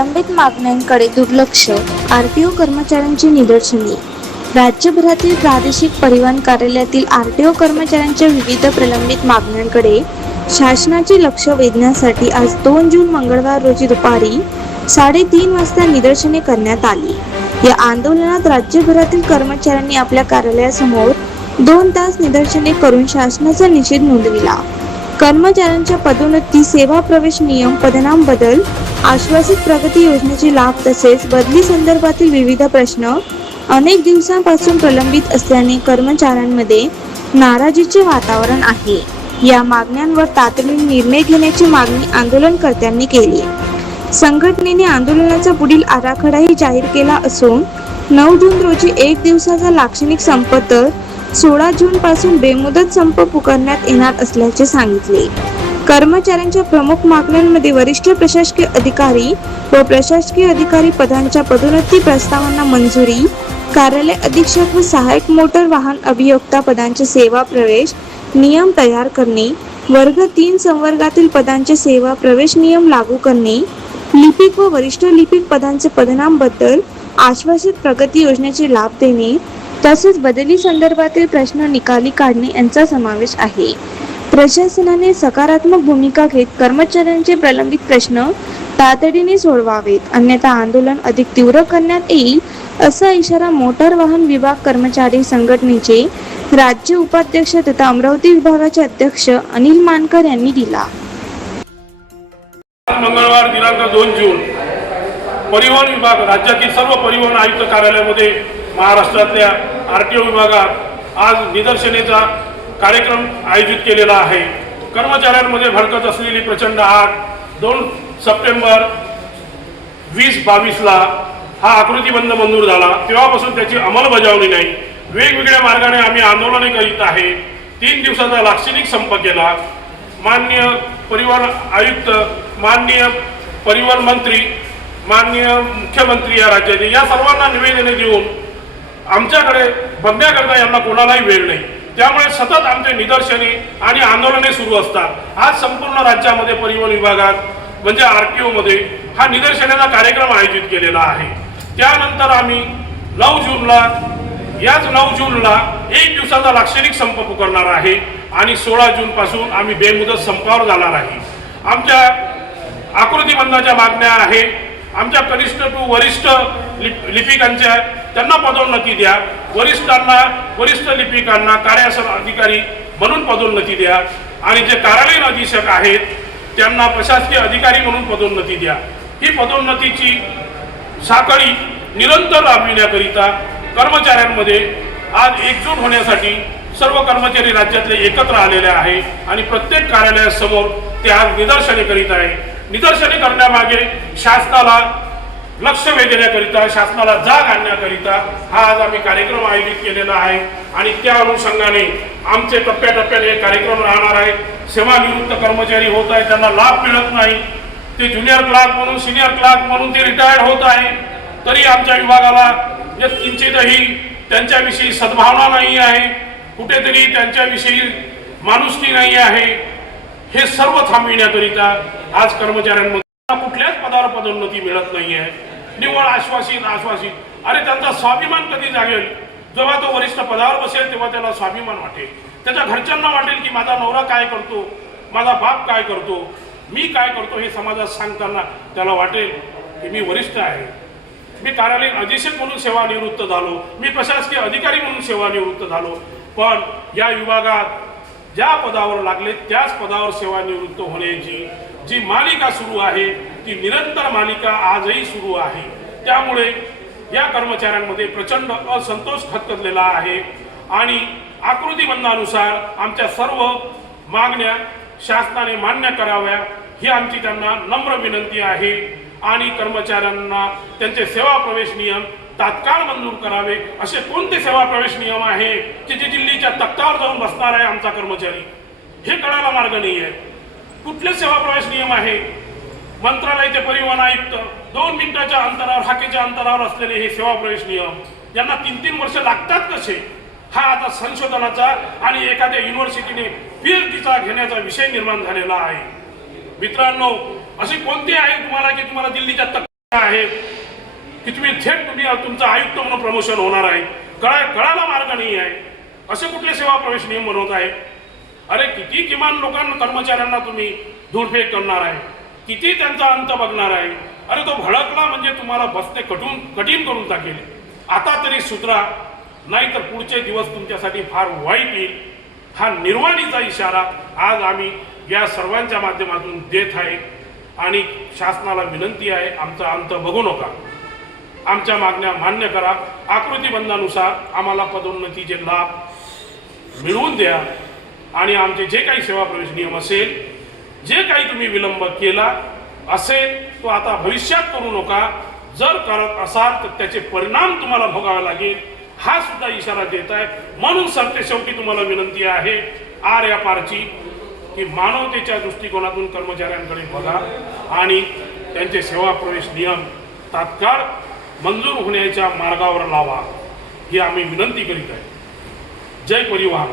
प्रलंबित मागण्यांकडे दुर्लक्ष, आरटीओ कर्मचाऱ्यांची निदर्शने. राज्यभरातील प्रादेशिक परिवहन कार्यालयातील आरटीओ कर्मचाऱ्यांच्या विविध प्रलंबित मागण्यांकडे शासनाचे लक्ष वेधण्यासाठी आज 2 जून मंगळवार रोजी दुपारी 3:30 वाजता निदर्शने करण्यात आली. या आंदोलनात राज्यभरातील कर्मचाऱ्यांनी आपल्या कार्यालयासमोर 2 तास निदर्शने करून शासनाचा निषेध नोंदविला. कर्मचाऱ्यांच्या पदोन्नती, सेवा प्रवेश नियम, पदनाम बदल, आश्वासित प्रगती योजनेचे लाभ तसेच बदली संदर्भातील विविध प्रश्न अनेक दिवसांपासून प्रलंबित असल्याने कर्मचाऱ्यांमध्ये नाराजीचे वातावरण आहे. या मागण्यांवर तातडीने निर्णय घेण्याची मागणी आंदोलनकर्त्यांनी केली. संघटनेने आंदोलनाचा पुढील आराखडाही जाहीर केला असून 9 जून रोजी 1 दिवसाचा लाक्षणिक संप तर 16 जून पासून बेमुदत संप पुकारण्यात येणार असल्याचे सांगितले. कर्मचाऱ्यांच्या प्रमुख मागण्यांमध्ये वरिष्ठ प्रशासकीय अधिकारी व प्रशासकीय अधिकारी पदांच्या पदोन्नती प्रस्तावांना मंजुरी, कार्यालय अधीक्षक व सहाय्यक मोटर वाहन अभियोक्ता पदांचे सेवा प्रवेश नियम तयार करणे, वर्ग 3 संवर्गातील पदांचे सेवा प्रवेश नियम लागू करणे, लिपिक व वरिष्ठ लिपिक पदांचे पदनाम बदल, आश्वासित प्रगती योजनेचे लाभ देणे तसेच बदली संदर्भातील प्रश्न निकाली काढणे यांचा समावेश आहे. प्रशासनाने सकारात्मक भूमिका घेत कर्मचाऱ्यांचे प्रलंबित प्रश्न तातडीने सोडवावेत, अन्यथा आंदोलन अधिक तीव्र करण्यात येईल असा इशारा मोटार वाहन विभाग कर्मचारी संघटनेचे राज्य उपाध्यक्ष तथा अमरावती विभागाचे अध्यक्ष अनिल मानकर यांनी दिला. मंगळवार दिनांक 2 जून परिवहन विभाग राज्यातील सर्व परिवहन आयुक्त कार्यालयामध्ये महाराष्ट्रातल्या आरटीओ विभागात आज निदर्शनेचा कार्यक्रम आयोजित केलेला आहे. कर्मचाऱ्यांमध्ये भडकत असलेली प्रचंड आग 2 सप्टेंबर 2022ला हा आकृतीबंध मंजूर झाला. तेव्हापासून त्याची अंमलबजावणी नाही. वेगवेगळ्या मार्गाने आम्ही आंदोलने करीत आहे. 3 दिवसाचा लाक्षणिक संप केला. माननीय परिवहन आयुक्त, माननीय परिवहन मंत्री, माननीय मुख्यमंत्री या राज्याचे या सर्वांना निवेदने देऊन आमच्याकडे बघण्याकरता यांना कोणालाही वेळ नाही. त्यामुळे सतत आमचे निदर्शने आणि आंदोलने सुरू असतात. आज संपूर्ण राज्यामध्ये परिवहन विभागात म्हणजे आरटीओ मध्ये हा निदर्शनाचा कार्यक्रम आयोजित केलेला आहे. त्यानंतर आम्ही 9 जूनला 1 दिवसाचा लाक्षणिक संप पुकारणार आहे आणि 16 जून पासून आम्ही बेमुदत संपावर जाणार आहे. आमच्या आकृतीबंधाच्या मागण्या आहे. आमच्या कनिष्ठ टू वरिष्ठ लिपिकांच्या त्यांना पदोन्नती द्या, वरिष्ठ लिपिकांना कार्यासन अधिकारी म्हणून पदोन्नती द्या आणि जे कार्यालयीन अधीक्षक आहेत त्यांना प्रशासकीय अधिकारी म्हणून पदोन्नती द्या. ही पदोन्नतीची साखळी निरंतर राबविण्याकरिता कर्मचाऱ्यांमध्ये आज एकजूट होण्यासाठी सर्व कर्मचारी राज्यातले एकत्र आलेले आहे आणि प्रत्येक कार्यालयासमोर ते आज निदर्शने करीत आहे. निदर्शने करण्यामागे शासनाला लक्ष वेधण्याकरिता, शासनाला जाग आणण्याकरिता हा आज आम्ही कार्यक्रम आयोजित केलेला आहे आणि त्या अनुषंगाने आमचे टप्प्याटप्प्याने कार्यक्रम राहणार आहे. सेवानिवृत्त कर्मचारी होत आहे, त्यांना लाभ मिळत नाही. ते ज्युनियर क्लार्क म्हणून, सिनियर क्लार्क म्हणून ते रिटायर्ड होत आहे. तरी आमच्या विभागाला किंचितही त्यांच्याविषयी सद्भावना नाही आहे, कुठेतरी त्यांच्याविषयी माणुसकी नाही आहे. हे सर्व थांबविण्याकरिता आज कर्मचाऱ्यांमध्ये कुठल्याच पदावर पदोन्नती मिळत नाही आहे. निव्वळ आश्वासित. अरे त्यांचा स्वाभिमान कधी जागेल? जेव्हा तो वरिष्ठ पदावर बसेल तेव्हा त्याला स्वाभिमान वाटेल. त्याच्या घरच्यांना वाटेल की माझा नवरा काय करतो, माझा बाप काय करतो, मी काय करतो हे समाजात सांगताना त्याला वाटेल की मी वरिष्ठ आहे, मी कार्यालयीन अधीक्षक म्हणून सेवानिवृत्त झालो, मी प्रशासकीय अधिकारी म्हणून सेवानिवृत्त झालो. पण या विभागात ज्या पदावर लागले त्याच पदावर सेवानिवृत्त होण्याची जी मालिका सुरू आहे ती निरंतर मालिका आजही सुरू आहे. त्यामुळे या कर्मचाऱ्यांमध्ये प्रचंड असंतोष खतखतलेला आहे आणि आकृतीबंधानुसार आमच्या सर्व मागण्या शासनाने मान्य कराव्या ही आमची त्यांना नम्र विनंती आहे. आणि कर्मचाऱ्यांना त्यांचे सेवा प्रवेश नियम तात्काळ मंजूर करावे. असे कोणते सेवा प्रवेश नियम आहे की जे दिल्लीच्या तख्तावर जाऊन बसणार आहे आमचा कर्मचारी? हे कळायला मार्ग नाही आहे. कुठले सेवा प्रवेश नियम आहे? मंत्रालयाचे परिवहन आयुक्त 2 मिनिटाच्या अंतरावर, हाकेच्या अंतरावर असलेले हे सेवा प्रवेश नियम यांना 3-3 वर्ष लागतात कसे? हा आता संशोधनाचा आणि एखाद्या युनिव्हर्सिटीने पीएचडीचा घेण्याचा विषय निर्माण झालेला आहे. मित्रांनो, असे कोणते आहे तुम्हाला की तुम्हाला दिल्लीच्या आहे की तुम्ही थेट तुमचं आयुक्त म्हणून प्रमोशन होणार आहे, कळायला मार्ग नाही आहे, असे कुठले सेवा प्रवेश नियम बनवत आहे? अरे किती किमान लोकांना कर्मचाऱ्यांना तुम्ही धूळफेक करणार आहे, किती त्यांचा अंत बघणार आहे? अरे तो भडकला म्हणजे तुम्हाला बसते कठीण करून टाकेल. आता तरी सुधरा, नाही तर पुढचे दिवस तुमच्यासाठी फार वाईट येईल. हा निर्वाणीचा इशारा आज आम्ही या सर्वांच्या माध्यमातून देत आहे आणि शासनाला विनंती आहे, आमचा अंत बघू नका, आमच्या मागण्या मान्य करा, आकृतीबंधानुसार आम्हाला पदोन्नतीचे लाभ मिळवून द्या आणि आमचे जे काही सेवा प्रवेश नियम असेल, जे काही तुम्ही विलंब केला असेल तो आता भविष्यात करू नका. जर करत असाल तर त्याचे परिणाम तुम्हाला भोगावे लागेल, हा सुद्धा इशारा देत आहे. म्हणून सरते शेवटी तुम्हाला विनंती आहे आर या पारची की मानवतेच्या दृष्टिकोनातून कर्मचाऱ्यांकडे बघा आणि त्यांचे सेवा प्रवेश नियम तात्काळ मंजूर होण्याच्या मार्गावर लावा, ही आम्ही विनंती करीत आहे. जय परिवहन.